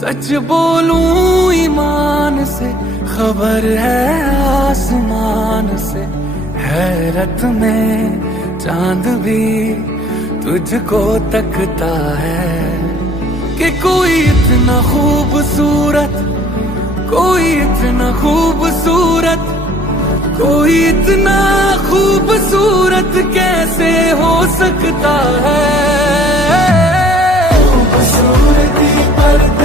सच बोलूं ईमान से, खबर है आसमान से, हैरत में चांद भी तुझको तकता है कि कोई इतना खूबसूरत, कोई इतना खूबसूरत, कोई इतना खूबसूरत कैसे हो सकता है। खूबसूरती पर